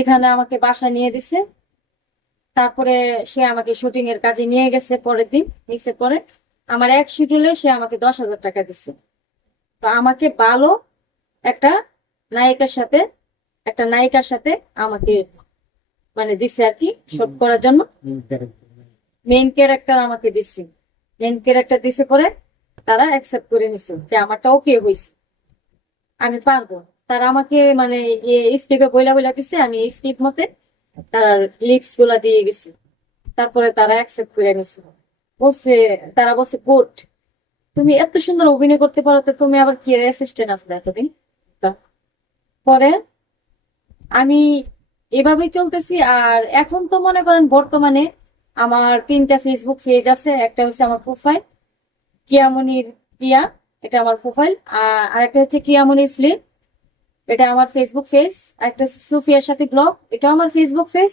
এখানে আমাকে বাসা নিয়ে দিছে। তারপরে সে আমাকে শুটিং এর কাজে নিয়ে গেছে, পরের দিন নিচে পরে আমার এক শিডিউলে সে আমাকে 10,000 টাকা দিচ্ছে। তো আমাকে ভালো একটা নায়িকার সাথে একটা নায়িকার সাথে আমাকে মানে দিছে আর কি, শুট করার জন্য। মেইন ক্যারেক্টার আমাকে দিচ্ছে, মেইন ক্যারেক্টার দিছে পরে তারা অ্যাকসেপ্ট করে নিছে যে আমারটা ওকে হয়েছে, আমি পারবো। তারা আমাকে মানে স্ক্রিপ্টে বইলা বইলা দিছে, আমি স্ক্রিপ্ট মতে তার লিপস গুলা দিয়ে গেছি। তারপরে তারা অ্যাকসেপ্ট করে নিছে, বলছে, তারা বলছে গুড, তুমি এত সুন্দর অভিনয় করতে পারো, তো তুমি আবার কি অ্যাসিস্ট্যান্ট আসলে এতদিন। তা পরে আমি এভাবেই চলতেছি। আর এখন তো মনে করেন বর্তমানে আমার 3টা ফেসবুক পেজ আছে। একটা হচ্ছে আমার প্রোফাইল কিয়ামনির কিয়া, এটা আমার প্রোফাইল। আর আরেকটা হচ্ছে কিয়ামনির ফ্লিপ, এটা আমার ফেসবুক পেজ। একটা হচ্ছে সুফিয়ার সাথে ব্লগ, এটা আমার ফেসবুক পেজ।